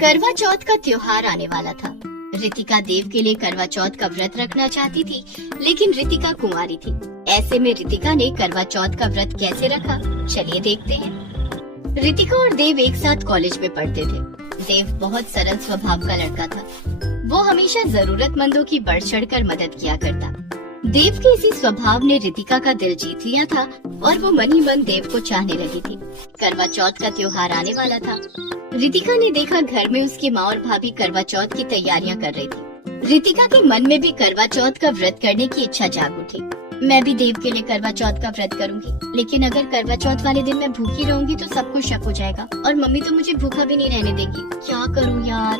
करवा चौथ का त्योहार आने वाला था। रितिका देव के लिए करवा चौथ का व्रत रखना चाहती थी, लेकिन रितिका कुंवारी थी। ऐसे में रितिका ने करवा चौथ का व्रत कैसे रखा, चलिए देखते हैं। रितिका और देव एक साथ कॉलेज में पढ़ते थे। देव बहुत सरल स्वभाव का लड़का था। वो हमेशा जरूरतमंदों की बढ़ चढ़ कर मदद किया करता। देव के इसी स्वभाव ने रितिका का दिल जीत लिया था और वो मन ही मन देव को चाहने लगी थी। करवा चौथ का त्योहार आने वाला था। रितिका ने देखा घर में उसकी माँ और भाभी करवा चौथ की तैयारियां कर रही थी। रितिका के मन में भी करवा चौथ का व्रत करने की इच्छा जाग उठी। मैं भी देव के लिए करवा चौथ का व्रत करूंगी, लेकिन अगर करवा चौथ वाले दिन मैं भूखी रहूंगी तो सबको शक हो जाएगा और मम्मी तो मुझे भूखा भी नहीं रहने देगी। क्या करूं यार।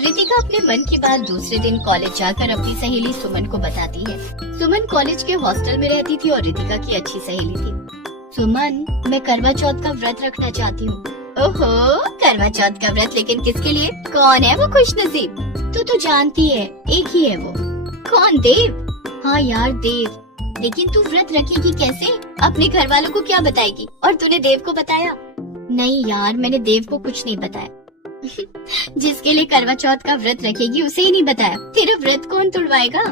रितिका अपने मन की बात दूसरे दिन कॉलेज जाकर अपनी सहेली सुमन को बताती है। सुमन कॉलेज के हॉस्टल में रहती थी और रितिका की अच्छी सहेली थी। सुमन, मैं करवा चौथ का व्रत रखना चाहती हूँ। ओहो, करवा चौथ का व्रत, लेकिन किसके लिए? कौन है वो खुशनसीब? तू जानती है, एक ही है वो। कौन? देव? हाँ यार, देव। लेकिन तू व्रत रखेगी कैसे? अपने घर वालों को क्या बताएगी? और तूने देव को बताया? नहीं यार, मैंने देव को कुछ नहीं बताया। जिसके लिए करवा चौथ का व्रत रखेगी उसे ही नहीं बताया। तेरा व्रत कौन तुड़वाएगा?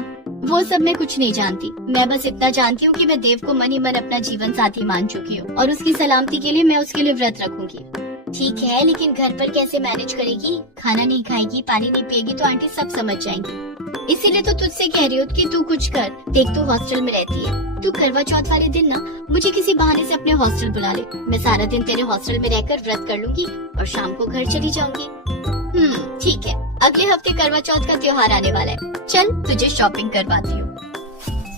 वो सब मैं कुछ नहीं जानती। मैं बस इतना जानती हूँ कि मैं देव को मन ही मन अपना जीवन साथी मान चुकी हूँ और उसकी सलामती के लिए मैं उसके लिए व्रत रखूंगी। ठीक है, लेकिन घर पर कैसे मैनेज करेगी? खाना नहीं खाएगी, पानी नहीं पिएगी तो आंटी सब समझ जाएंगी। इसीलिए तो तुझसे कह रही हूँ कि तू कुछ कर। देख, तू हॉस्टल में रहती है। तू करवा चौथ वाले दिन ना मुझे किसी बहाने से अपने हॉस्टल बुला ले। मैं सारा दिन तेरे हॉस्टल में रहकर व्रत कर लूंगी और शाम को घर चली जाऊंगी। ठीक है। अगले हफ्ते करवा चौथ का त्योहार आने वाला है। चल, तुझे शॉपिंग करवाती हूँ।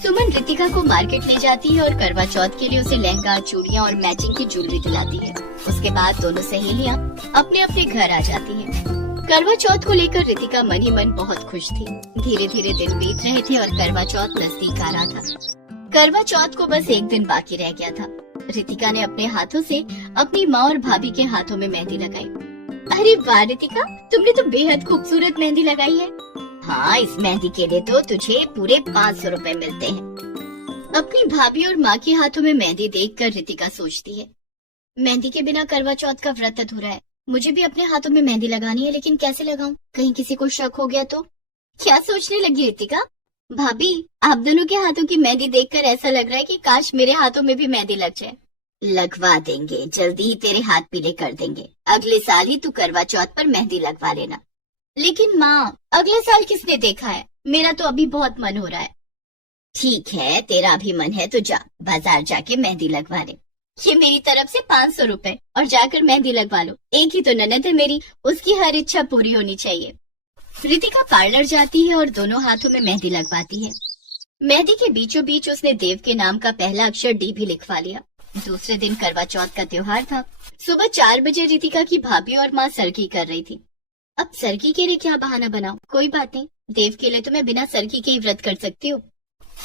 सुमन रितिका को मार्केट ले जाती है और करवा चौथ के लिए उसे लहंगा, चूड़ियाँ और मैचिंग की ज्वेलरी दिलाती है। उसके बाद दोनों सहेलियाँ अपने अपने घर आ जाती हैं। करवा चौथ को लेकर रितिका मन ही मन बहुत खुश थी। धीरे धीरे दिन बीत रहे थे और करवा चौथ नजदीक आ रहा था। करवा चौथ को बस एक दिन बाकी रह गया था। रितिका ने अपने हाथों से अपनी माँ और भाभी के हाथों में मेहंदी लगाई। अरे वाह रितिका, तुमने तो बेहद खूबसूरत मेहंदी लगाई है। हाँ, इस मेहंदी के लिए तो तुझे पूरे 500 रुपए मिलते हैं। अपनी भाभी और माँ के हाथों में मेहंदी देखकर रितिका सोचती है, मेहंदी के बिना करवा चौथ का व्रत अधूरा है। मुझे भी अपने हाथों में मेहंदी लगानी है, लेकिन कैसे लगाऊं? कहीं किसी को शक हो गया तो? क्या सोचने लगी रितिका? भाभी, आप दोनों के हाथों की मेहंदी देखकर ऐसा लग रहा है कि काश मेरे हाथों में भी मेहंदी लग जाए। लगवा देंगे, जल्दी ही तेरे हाथ पीले कर देंगे। अगले साल ही तू करवा चौथ पर मेहंदी लगवा लेना। लेकिन माँ, अगले साल किसने देखा है? मेरा तो अभी बहुत मन हो रहा है। ठीक है, तेरा भी मन है तो जा, बाजार जाके मेहंदी लगवा ले। ये मेरी तरफ से 500 रुपए और जाकर मेहंदी लगवा लो। एक ही तो ननद है मेरी, उसकी हर इच्छा पूरी होनी चाहिए। रितिका पार्लर जाती है और दोनों हाथों में मेहंदी लगवाती है। मेहंदी के बीचों बीच उसने देव के नाम का पहला अक्षर डी भी लिखवा लिया। दूसरे दिन करवा चौथ का त्योहार था। सुबह 4 बजे रितिका की भाभी और माँ सरगी कर रही थी। अब सरगी के लिए क्या बहाना बनाऊं? कोई बात नहीं, देव के लिए तो मैं बिना सरगी के ही व्रत कर सकती हूँ।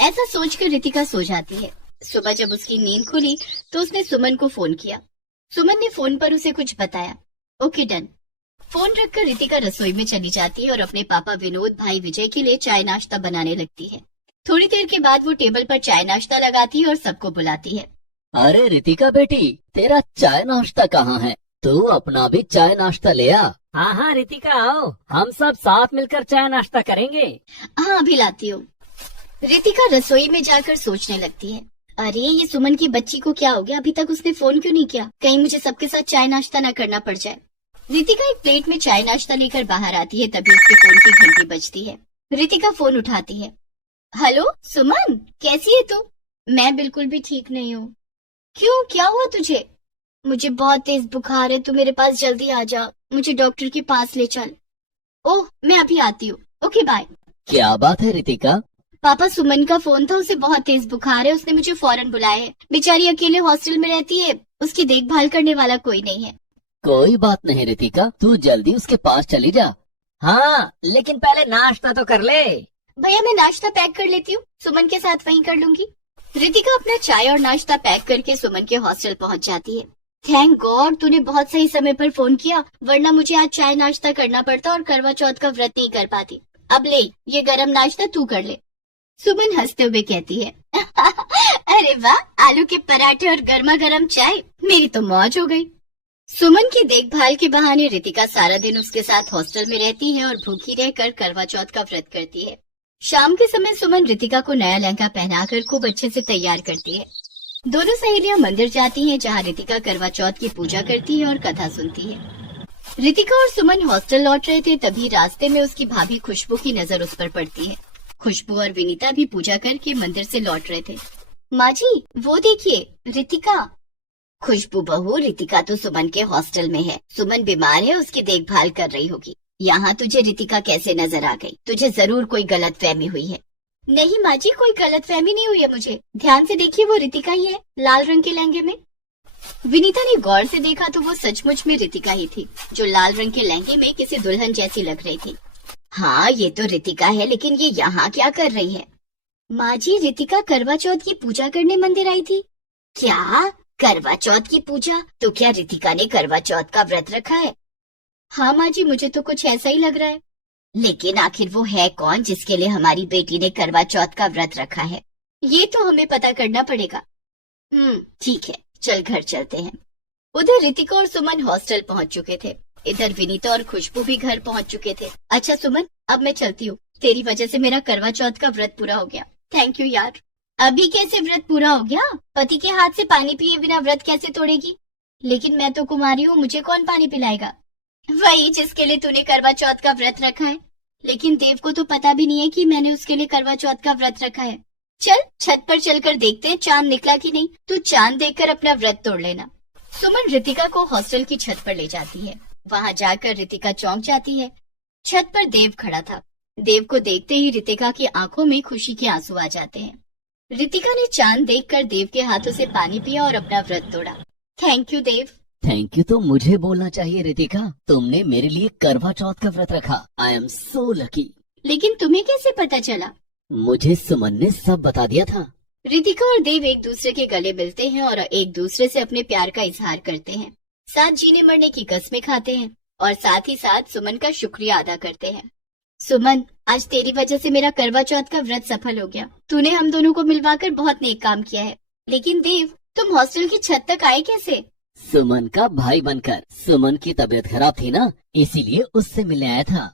ऐसा सोचकर रितिका सो जाती है। सुबह जब उसकी नींद खुली तो उसने सुमन को फोन किया। सुमन ने फोन पर उसे कुछ बताया। Okay, done. फोन रखकर रितिका रसोई में चली जाती है और अपने पापा विनोद, भाई विजय के लिए चाय नाश्ता बनाने लगती है। थोड़ी देर के बाद वो टेबल पर चाय नाश्ता लगाती है और सबको बुलाती है। अरे रितिका बेटी, तेरा चाय नाश्ता कहाँ है? तू अपना भी चाय नाश्ता ले आ। हाँ हाँ रितिका, आओ, हम सब साथ मिलकर चाय नाश्ता करेंगे। हाँ, अभी लाती हूँ। रितिका रसोई में जाकर सोचने लगती है, अरे ये सुमन की बच्ची को क्या हो गया? अभी तक उसने फोन क्यों नहीं किया? कहीं मुझे सबके साथ चाय नाश्ता न करना पड़ जाए। रितिका एक प्लेट में चाय नाश्ता लेकर बाहर आती है, तभी उसके फोन की घंटी बजती है। रितिका फोन उठाती है। हेलो सुमन, कैसी है तू? मैं बिल्कुल भी ठीक नहीं हूँ। क्यों, क्या हुआ तुझे? मुझे बहुत तेज बुखार है, तू मेरे पास जल्दी आ जा, मुझे डॉक्टर के पास ले चल। ओह, मैं अभी आती हूँ। Okay, bye. क्या बात है रितिका? पापा, सुमन का फोन था, उसे बहुत तेज बुखार है, उसने मुझे फौरन बुलाया है। बेचारी अकेले हॉस्टल में रहती है, उसकी देखभाल करने वाला कोई नहीं है। कोई बात नहीं रितिका, तू जल्दी उसके पास चली जा। हाँ, लेकिन पहले नाश्ता तो कर ले। भैया, मैं नाश्ता पैक कर लेती हूँ, सुमन के साथ वहीं कर लूंगी। रितिका अपना चाय और नाश्ता पैक करके सुमन के हॉस्टल पहुँच जाती है। थैंक गॉड, तूने बहुत सही समय पर फोन किया, वरना मुझे आज चाय नाश्ता करना पड़ता और करवा चौथ का व्रत नहीं कर पाती। अब ले, ये गरम नाश्ता तू कर ले। सुमन हंसते हुए कहती है, अरे वाह, आलू के पराठे और गर्मा गर्म चाय, मेरी तो मौज हो गई। सुमन की देखभाल के बहाने रितिका सारा दिन उसके साथ हॉस्टल में रहती है और भूखी रहकर करवा चौथ का व्रत करती है। शाम के समय सुमन रितिका को नया लहंगा पहनाकर खूब अच्छे से तैयार करती है। दोनों सहेलियां मंदिर जाती हैं, जहां रितिका करवा चौथ की पूजा करती है और कथा सुनती है। रितिका और सुमन हॉस्टल लौट रहे थे, तभी रास्ते में उसकी भाभी खुशबू की नजर उस पर पड़ती है। खुशबू और विनीता भी पूजा करके मंदिर से लौट रहे थे। माँ जी, वो देखिए रितिका। खुशबू बहू, रितिका तो सुमन के हॉस्टल में है। सुमन बीमार है, उसकी देखभाल कर रही होगी। यहाँ तुझे रितिका कैसे नजर आ गई? तुझे जरूर कोई गलतफहमी हुई है। नहीं माँ जी, कोई गलतफहमी नहीं हुई है मुझे। ध्यान से देखिए, वो रितिका ही है, लाल रंग के लहंगे में। विनीता ने गौर से देखा तो वो सचमुच में रितिका ही थी, जो लाल रंग के लहंगे में किसी दुल्हन जैसी लग रही थी। हाँ, ये तो रितिका है, लेकिन ये यहाँ क्या कर रही है? माँ जी, रितिका करवा चौथ की पूजा करने मंदिर आई थी। क्या? करवा चौथ की पूजा? तो क्या रितिका ने करवा चौथ का व्रत रखा है? हाँ माँ जी, मुझे तो कुछ ऐसा ही लग रहा है। लेकिन आखिर वो है कौन जिसके लिए हमारी बेटी ने करवा चौथ का व्रत रखा है? ये तो हमें पता करना पड़ेगा। ठीक है, चल घर चलते हैं। उधर रितिका और सुमन हॉस्टल पहुंच चुके थे। इधर विनीता और खुशबू भी घर पहुंच चुके थे। अच्छा सुमन, अब मैं चलती हूँ। तेरी वजह से मेरा करवा चौथ का व्रत पूरा हो गया। थैंक यू यार। अभी कैसे व्रत पूरा हो गया? पति के हाथ से पानी पिए बिना व्रत कैसे तोड़ेगी? लेकिन मैं तो कुमारी हूँ, मुझे कौन पानी पिलाएगा? वही जिसके लिए तूने करवा चौथ का व्रत रखा है। लेकिन देव को तो पता भी नहीं है कि मैंने उसके लिए करवा चौथ का व्रत रखा है। चल छत पर चलकर देखते हैं चांद निकला कि नहीं। तू चांद देखकर अपना व्रत तोड़ लेना। सुमन रितिका को हॉस्टल की छत पर ले जाती है। वहाँ जाकर रितिका चौंक जाती है। छत पर देव खड़ा था। देव को देखते ही रितिका की आंखों में खुशी के आंसू आ जाते हैं। रितिका ने चांद देखकर देव के हाथों से पानी पिया और अपना व्रत तोड़ा। Thank you Dev. Thank you तो मुझे बोलना चाहिए रितिका, तुमने मेरे लिए करवा चौथ का व्रत रखा। I am so lucky. लेकिन तुम्हें कैसे पता चला? मुझे सुमन ने सब बता दिया था। रितिका और देव एक दूसरे के गले मिलते हैं और एक दूसरे से अपने प्यार का इजहार करते हैं। साथ जीने मरने की कस्में खाते हैं और साथ ही साथ सुमन का शुक्रिया अदा करते हैं। सुमन, आज तेरी वजह से मेरा करवा चौथ का व्रत सफल हो गया। तूने हम दोनों को मिलवाकर बहुत नेक काम किया है। लेकिन देव, तुम हॉस्टल की छत तक आए कैसे? सुमन का भाई बनकर। सुमन की तबीयत खराब थी ना, इसीलिए उससे मिलने आया था।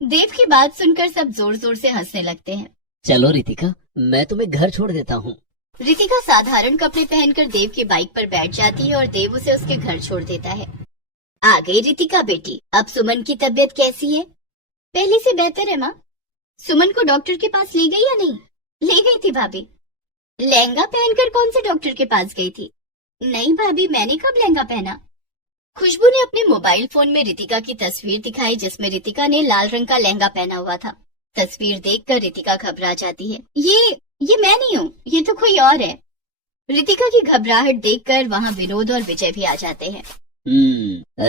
देव की बात सुनकर सब जोर जोर से हंसने लगते हैं। चलो रितिका, मैं तुम्हें घर छोड़ देता हूँ। रितिका साधारण कपड़े पहनकर देव की बाइक पर बैठ जाती है और देव उसे उसके घर छोड़ देता है। आ गई रितिका बेटी, अब सुमन की तबीयत कैसी है? पहले से बेहतर है माँ। सुमन को डॉक्टर के पास ले गई या नहीं? ले गई थी भाभी। लहंगा पहनकर कौन से डॉक्टर के पास गई थी? नहीं भाभी, मैंने कब लहंगा पहना? खुशबू ने अपने मोबाइल फोन में रितिका की तस्वीर दिखाई, जिसमें रितिका ने लाल रंग का लहंगा पहना हुआ था। तस्वीर देखकर रितिका घबरा जाती है। ये मैं नहीं हूँ, ये तो कोई और है। रितिका की घबराहट देखकर वहाँ विनोद और विजय भी आ जाते हैं।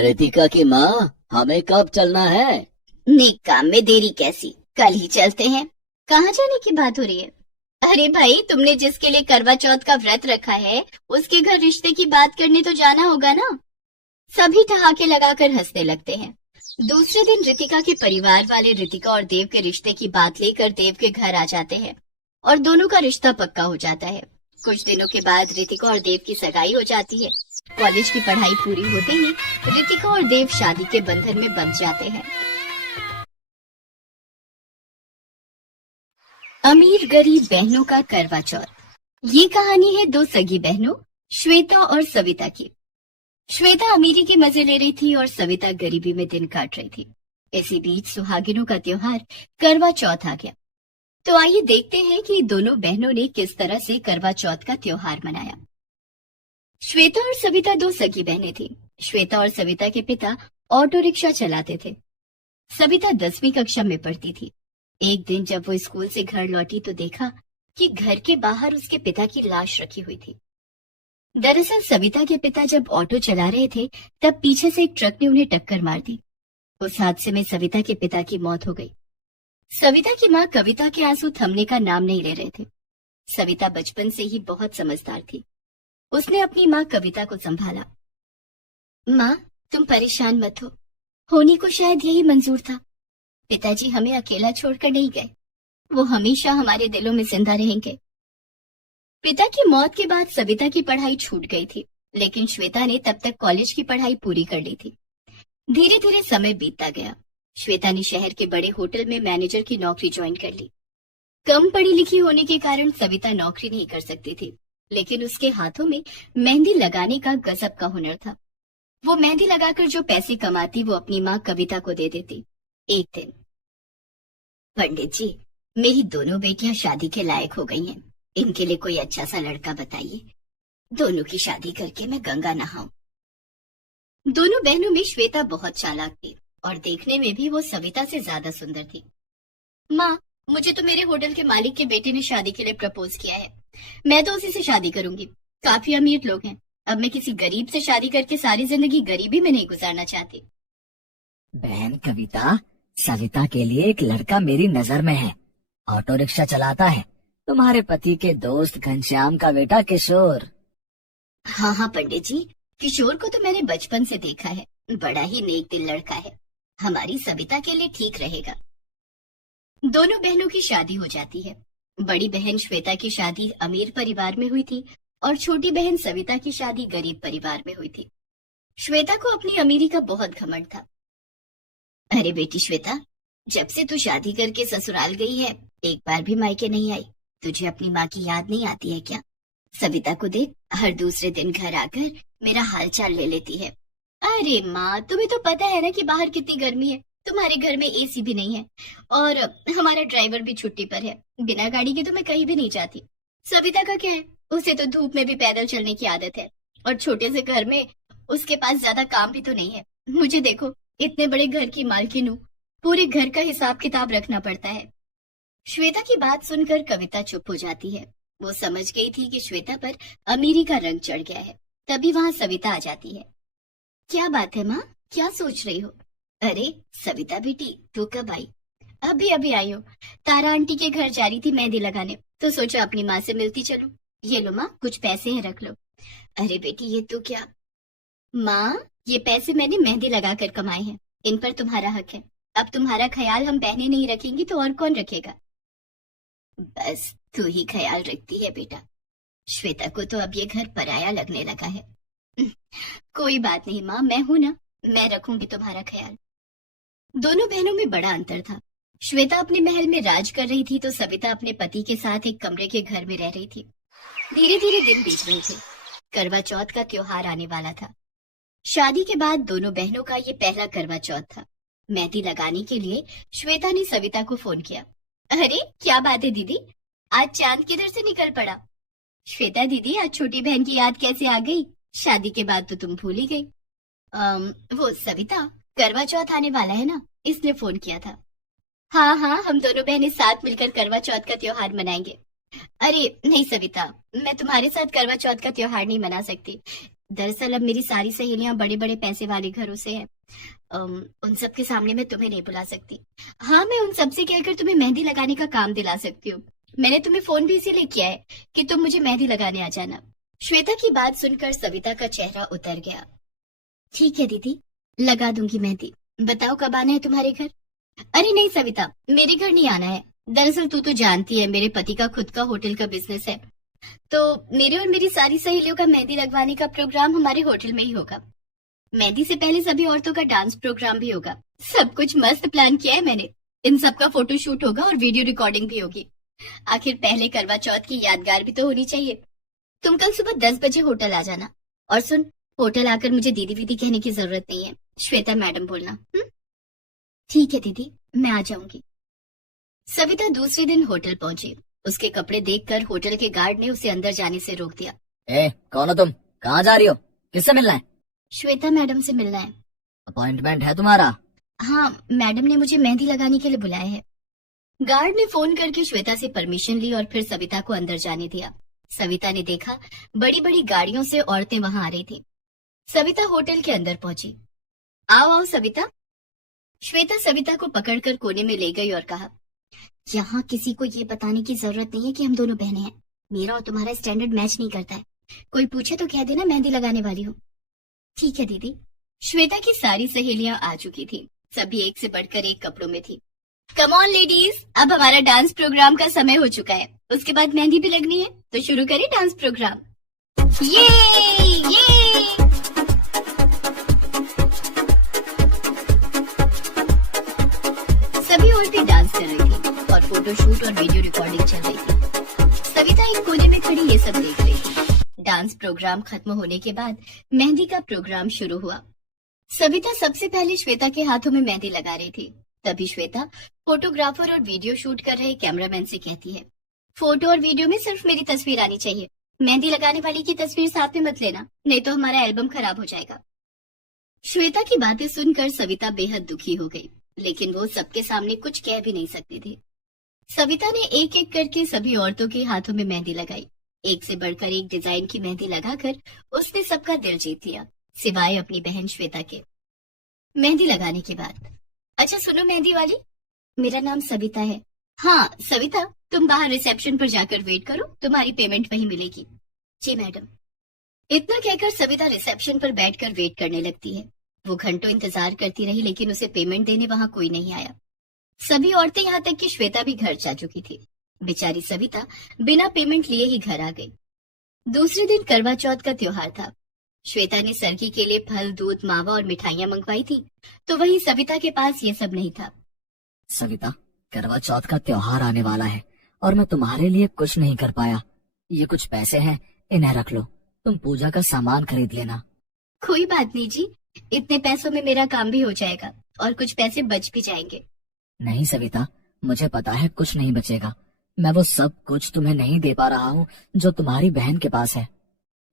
रितिका की माँ, हमें कब चलना है? नेक काम में देरी कैसी, कल ही चलते हैं। कहाँ जाने की बात हो रही है? अरे भाई, तुमने जिसके लिए करवा चौथ का व्रत रखा है, उसके घर रिश्ते की बात करने तो जाना होगा ना। सभी ठहाके लगाकर हंसने लगते हैं। दूसरे दिन रितिका के परिवार वाले रितिका और देव के रिश्ते की बात लेकर देव के घर आ जाते हैं और दोनों का रिश्ता पक्का हो जाता है। कुछ दिनों के बाद रितिका और देव की सगाई हो जाती है। कॉलेज की पढ़ाई पूरी होते ही रितिका और देव शादी के बंधन में बंध जाते हैं। अमीर गरीब बहनों का करवा चौथ। ये कहानी है दो सगी बहनों श्वेता और सविता की। श्वेता अमीरी के मजे ले रही थी और सविता गरीबी में दिन काट रही थी। इसी बीच सुहागिनों का त्योहार करवा चौथ आ गया। तो आइए देखते हैं कि दोनों बहनों ने किस तरह से करवा चौथ का त्योहार मनाया। श्वेता और सविता दो सगी बहनें थी। श्वेता और सविता के पिता ऑटो रिक्शा चलाते थे। सविता 10वीं कक्षा में पढ़ती थी। एक दिन जब वो स्कूल से घर लौटी तो देखा कि घर के बाहर उसके पिता की लाश रखी हुई थी। दरअसल सविता के पिता जब ऑटो चला रहे थे, तब पीछे से एक ट्रक ने उन्हें टक्कर मार दी। उस हादसे में सविता के पिता की मौत हो गई। सविता की माँ कविता के आंसू थमने का नाम नहीं ले रहे थे। सविता बचपन से ही बहुत समझदार थी। उसने अपनी माँ कविता को संभाला। माँ, तुम परेशान मत हो। होनी को शायद यही मंजूर था। पिताजी हमें अकेला छोड़कर नहीं गए। वो हमेशा हमारे दिलों में जिंदा रहेंगे। पिता की मौत के बाद सविता की पढ़ाई छूट गई थी। लेकिन श्वेता ने तब तक कॉलेज की पढ़ाई पूरी कर ली थी। धीरे धीरे समय बीतता गया। श्वेता ने शहर के बड़े होटल में मैनेजर की नौकरी ज्वाइन कर ली। कम पढ़ी लिखी होने के कारण सविता नौकरी नहीं कर सकती थी, लेकिन उसके हाथों में मेहंदी लगाने का गजब का हुनर था। वो मेहंदी लगाकर जो पैसे कमाती वो अपनी माँ कविता को दे देती। एक दिन, पंडित जी, मेरी दोनों बेटियां शादी के लायक हो गई हैं। इनके लिए कोई अच्छा सा लड़का बताइए। दोनों की शादी करके मैं गंगा नहाऊं। दोनों बहनों में श्वेता बहुत चालाक थी और देखने में भी वो सविता से ज्यादा सुंदर थी। माँ, मुझे तो मेरे होटल के मालिक के बेटे ने शादी के लिए प्रपोज किया है। मैं तो उसी से शादी करूंगी। काफी अमीर लोग हैं। अब मैं किसी गरीब से शादी करके सारी जिंदगी गरीबी में नहीं गुजारना चाहती। बहन कविता, सविता के लिए एक लड़का मेरी नजर में है। ऑटो रिक्शा चलाता है। तुम्हारे पति के दोस्त घनश्याम का बेटा किशोर। हाँ हाँ पंडित जी, किशोर को तो मैंने बचपन से देखा है। बड़ा ही नेक दिल लड़का है। हमारी सविता के लिए ठीक रहेगा। दोनों बहनों की शादी हो जाती है। बड़ी बहन श्वेता की शादी अमीर परिवार में हुई थी और छोटी बहन सविता की शादी गरीब परिवार में हुई थी। श्वेता को अपनी अमीरी का बहुत घमंड था। अरे बेटी श्वेता, जब से तू शादी करके ससुराल गई है, एक बार भी मायके नहीं आई। तुझे अपनी माँ की याद नहीं आती है क्या? सविता को देख, हर दूसरे दिन घर आकर मेरा हालचाल ले लेती है। अरे माँ, तुम्हें तो पता है ना कि बाहर कितनी गर्मी है। तुम्हारे घर में एसी भी नहीं है और हमारा ड्राइवर भी छुट्टी पर है। बिना गाड़ी के तो मैं कहीं भी नहीं जाती। सविता का क्या है, उसे तो धूप में भी पैदल चलने की आदत है और छोटे से घर में उसके पास ज्यादा काम भी तो नहीं है। मुझे देखो, इतने बड़े घर की मालकिन हूँ, पूरे घर का हिसाब किताब रखना पड़ता है। श्वेता की बात सुनकर कविता चुप हो जाती है। वो समझ गई थी कि श्वेता पर अमीरी का रंग चढ़ गया है। तभी वहाँ सविता आ जाती है। क्या बात है माँ, क्या सोच रही हो? अरे सविता बेटी, तू कब आई? अभी अभी आई हूँ। तारा आंटी के घर जा रही थी मेहंदी लगाने, तो सोचा अपनी माँ से मिलती चलूं। ये लो माँ, कुछ पैसे हैं, रख लो। अरे बेटी, ये तू क्या? माँ, ये पैसे मैंने मेहंदी लगाकर कमाए हैं। इन पर तुम्हारा हक है। अब तुम्हारा ख्याल हम बहनें नहीं रखेंगी तो और कौन रखेगा? बस तू ही ख्याल रखती है बेटा। श्वेता को तो अब ये घर पराया लगने लगा है। कोई बात नहीं माँ, मैं हूं ना, मैं रखूंगी तुम्हारा ख्याल। दोनों बहनों में बड़ा अंतर था। श्वेता अपने महल में राज कर रही थी तो सविता अपने पति के साथ एक कमरे के घर में रह रही थी। धीरे धीरे दिन बीत रहे थे। करवा चौथ का त्योहार आने वाला था। शादी के बाद दोनों बहनों का ये पहला करवा चौथ था। मेहंदी लगाने के लिए श्वेता ने सविता को फोन किया। अरे क्या बात है दीदी, आज चांद किधर से निकल पड़ा? श्वेता दीदी, आज छोटी बहन की याद कैसे आ गई? शादी के बाद तो तुम भूल ही गई। वो सविता, करवा चौथ आने वाला है ना, इसलिए फोन किया था। हाँ हाँ, हम दोनों बहनें साथ मिलकर करवा चौथ का त्योहार मनाएंगे। अरे नहीं सविता, मैं तुम्हारे साथ करवा चौथ का त्योहार नहीं मना सकती। दरअसल अब मेरी सारी सहेलियां बड़े बड़े पैसे वाले घरों से हैं। उन सब के सामने मैं तुम्हें नहीं बुला सकती। हाँ, मैं उन सबसे कहकर तुम्हें मेहंदी लगाने का काम दिला सकती हूँ। मैंने तुम्हें फोन भी इसीलिए किया है कि तुम मुझे मेहंदी लगाने आ जाना। श्वेता की बात सुनकर सविता का चेहरा उतर गया। ठीक है दीदी, लगा दूंगी मेहंदी। बताओ कब आना है तुम्हारे घर? अरे नहीं सविता, मेरे घर नहीं आना है। दरअसल तू तो जानती है मेरे पति का खुद का होटल का बिजनेस है, तो मेरे और मेरी सारी सहेलियों का मेहंदी लगवाने का प्रोग्राम हमारे होटल में ही होगा। मेहंदी से पहले सभी औरतों का डांस प्रोग्राम भी होगा। सब कुछ मस्त प्लान किया है मैंने। इन सब का फोटो शूट होगा और वीडियो रिकॉर्डिंग भी होगी। आखिर पहले करवा चौथ की यादगार भी तो होनी चाहिए। तुम कल सुबह 10 बजे होटल आ जाना। और सुन, होटल आकर मुझे दीदी वीदी कहने की जरूरत नहीं है, श्वेता मैडम बोलना। ठीक है दीदी, मैं आ जाऊंगी। सविता दूसरे दिन होटल पहुंची। उसके कपड़े देखकर होटल के गार्ड ने उसे अंदर जाने से रोक दिया। कौन हो तुम? कहाँ जा रही हो? किससे मिलना है? श्वेता मैडम से मिलना है। अपॉइंटमेंट है तुम्हारा? हाँ, मैडम ने मुझे मेहंदी लगाने के लिए बुलाया है। गार्ड ने फोन करके श्वेता से परमिशन ली और फिर सविता को अंदर जाने दिया। सविता ने देखा बड़ी बड़ी गाड़ियों से औरतें वहां आ रही थी। सविता होटल के अंदर पहुंची। आओ आओ सविता। श्वेता सविता को पकड़कर कोने में ले गई और कहा, यहाँ किसी को ये बताने की जरूरत नहीं है कि हम दोनों बहनें हैं। मेरा और तुम्हारा स्टैंडर्ड मैच नहीं करता है। कोई पूछे तो कह देना मेहंदी लगाने वाली हो। ठीक है दीदी। श्वेता की सारी सहेलियां आ चुकी थी। सभी एक से बढ़कर एक कपड़ों में थी। कम ऑन लेडीज, अब हमारा डांस प्रोग्राम का समय हो चुका है। उसके बाद मेहंदी भी लगनी है, तो शुरू करें डांस प्रोग्राम। ये सभी औरतें डांस कर रही थी और फोटोशूट और वीडियो रिकॉर्डिंग चल रही थी। सविता एक कोने में खड़ी ये सब देख रही थी। डांस प्रोग्राम खत्म होने के बाद मेहंदी का प्रोग्राम शुरू हुआ। सविता सबसे पहले श्वेता के हाथों में मेहंदी लगा रही थी। तभी श्वेता फोटोग्राफर और वीडियो शूट कर रहे कैमरामैन से कहती है, फोटो और वीडियो में सिर्फ मेरी तस्वीर आनी चाहिए। मेहंदी लगाने वाली की तस्वीर साथ में मत लेना, नहीं तो हमारा एल्बम खराब हो जाएगा। श्वेता की बातें सुनकर सविता बेहद दुखी हो गई, लेकिन वो सबके सामने कुछ कह भी नहीं सकती थी। सविता ने एक एक करके सभी औरतों के हाथों में मेहंदी लगाई। एक से बढ़कर एक डिजाइन की मेहंदी लगाकर उसने सबका दिल जीत लिया, सिवाय अपनी बहन श्वेता के। मेहंदी लगाने के बाद, अच्छा सुनो मेहंदी वाली, मेरा नाम सविता है। हाँ सविता, तुम बाहर रिसेप्शन पर जाकर वेट करो, तुम्हारी पेमेंट वहीं मिलेगी। जी मैडम। इतना कहकर सविता रिसेप्शन पर बैठकर वेट करने लगती है। वो घंटों इंतजार करती रही, लेकिन उसे पेमेंट देने वहां कोई नहीं आया। सभी औरतें यहाँ तक कि श्वेता भी घर जा चुकी थी। बेचारी सविता बिना पेमेंट लिए ही घर आ गई। दूसरे दिन करवा चौथ का त्योहार था। श्वेता ने सरगी के लिए फल, दूध, मावा और मिठाइयां मंगवाई थी, तो वहीं सविता के पास ये सब नहीं था। सविता, करवा चौथ का त्योहार आने वाला है और मैं तुम्हारे लिए कुछ नहीं कर पाया। ये कुछ पैसे हैं, इन्हें रख लो, तुम पूजा का सामान खरीद लेना। कोई बात नहीं जी, इतने पैसों में मेरा काम भी हो जाएगा और कुछ पैसे बच भी जाएंगे। नहीं सविता, मुझे पता है कुछ नहीं बचेगा। मैं वो सब कुछ तुम्हें नहीं दे पा रहा हूँ जो तुम्हारी बहन के पास है।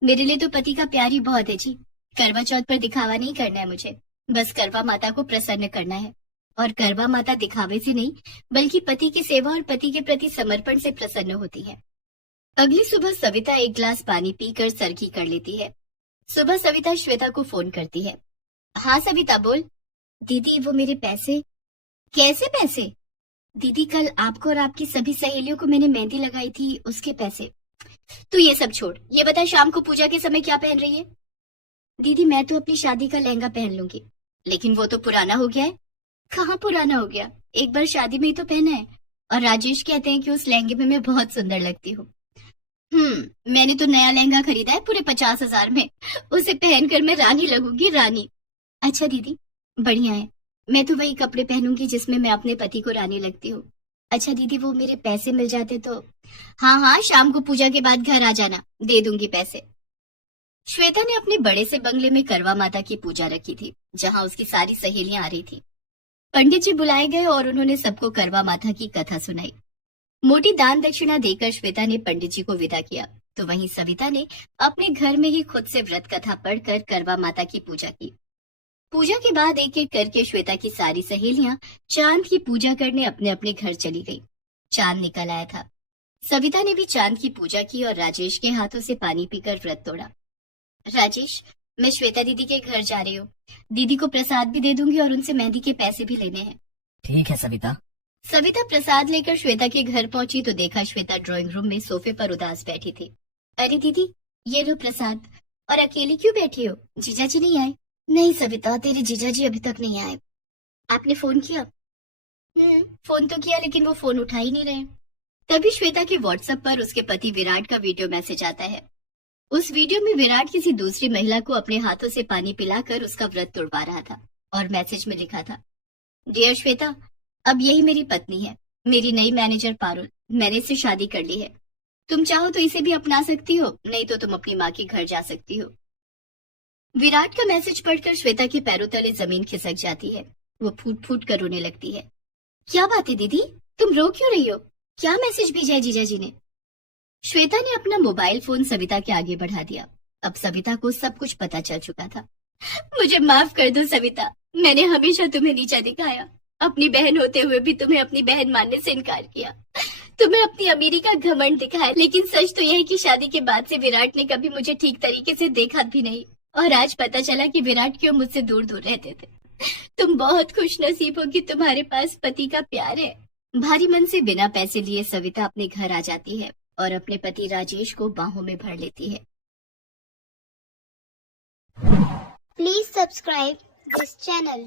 मेरे लिए तो पति का प्यार ही बहुत है जी। करवा चौथ पर दिखावा नहीं करना है मुझे, बस करवा माता को प्रसन्न करना है। और करवा माता दिखावे से नहीं, बल्कि पति की सेवा और पति के प्रति समर्पण से प्रसन्न होती है। अगली सुबह सविता एक गिलास पानी पीकर सरगी कर लेती है। सुबह सविता श्वेता को फोन करती है। हाँ सविता बोल। दीदी वो मेरे पैसे। कैसे पैसे? दीदी कल आपको और आपकी सभी सहेलियों को मैंने मेहंदी लगाई थी, उसके पैसे। तू ये सब छोड़, ये बता शाम को पूजा के समय क्या पहन रही है? दीदी मैं तो अपनी शादी का लहंगा पहन लूंगी। लेकिन वो तो पुराना हो गया है। कहाँ पुराना हो गया, एक बार शादी में ही तो पहना है। और राजेश कहते हैं कि उस लहंगे में मैं बहुत सुंदर लगती हूँ। मैंने तो नया लहंगा खरीदा है पूरे 50,000 में, उसे पहनकर मैं रानी लगूंगी, रानी। अच्छा दीदी बढ़िया है, मैं तो वही कपड़े पहनूंगी जिसमें मैं अपने पति को रानी लगती हूँ। अच्छा दीदी वो मेरे पैसे मिल जाते तो? हाँ शाम को पूजा के बाद घर आ जाना, दे दूंगी पैसे। श्वेता ने अपने बड़े से बंगले में करवा माता की पूजा रखी थी, जहाँ उसकी सारी सहेलियां आ रही थी। पंडित जी बुलाए गए और उन्होंने सबको करवा माता की कथा सुनाई। मोटी दान दक्षिणा देकर श्वेता ने पंडित जी को विदा किया, तो वहीं सविता ने अपने घर में ही खुद से व्रत कथा पढ़कर करवा माता की पूजा की। पूजा के बाद एक एक करके श्वेता की सारी सहेलियां चांद की पूजा करने अपने अपने घर चली गई। चांद निकल आया था। सविता ने भी चांद की पूजा की और राजेश के हाथों से पानी पीकर व्रत तोड़ा। राजेश, मैं श्वेता दीदी के घर जा रही हूँ, दीदी को प्रसाद भी दे दूंगी और उनसे मेहंदी के पैसे भी लेने हैं। ठीक है सविता। सविता प्रसाद लेकर श्वेता के घर पहुंची तो देखा श्वेता ड्राइंग रूम में सोफे पर उदास बैठी थी। अरे दीदी ये लो प्रसाद। और अकेली क्यों बैठी हो, जीजा जी नहीं आए? नहीं सविता, तेरे जीजा जी अभी तक नहीं आए। आपने फोन किया? फोन तो किया, लेकिन वो फोन उठा ही नहीं रहे। तभी श्वेता के व्हाट्सएप पर उसके पति विराट का वीडियो मैसेज आता है। उस वीडियो में विराट किसी दूसरी महिला को अपने हाथों से पानी पिलाकर उसका व्रत तोड़वा रहा था और मैसेज में लिखा था, डियर श्वेता, अब यही मेरी पत्नी है, मेरी नई मैनेजर पारुल। मैंने इससे शादी कर ली है। तुम चाहो तो इसे भी अपना सकती हो, नहीं तो तुम अपनी माँ के घर जा सकती हो। विराट का मैसेज पढ़कर श्वेता के पैरों तले जमीन खिसक जाती है। वो फूट फूट कर रोने लगती है। क्या बात है दीदी, तुम रो क्यों रही हो? क्या मैसेज भेजा है जीजा जी ने? श्वेता ने अपना मोबाइल फोन सविता के आगे बढ़ा दिया। अब सविता को सब कुछ पता चल चुका था। मुझे माफ कर दो सविता, मैंने हमेशा तुम्हें नीचा दिखाया। अपनी बहन होते हुए भी तुम्हें अपनी बहन मानने से इनकार किया। तुम्हें अपनी अमीरी का घमंड दिखाया, लेकिन सच तो यह है कि शादी के बाद से विराट ने कभी मुझे ठीक तरीके से देखा भी नहीं। और आज पता चला कि विराट क्यों मुझसे दूर दूर रहते थे। तुम बहुत खुश नसीब हो कि तुम्हारे पास पति का प्यार है। भारी मन से बिना पैसे लिए सविता अपने घर आ जाती है और अपने पति राजेश को बाहों में भर लेती है। Please subscribe this channel.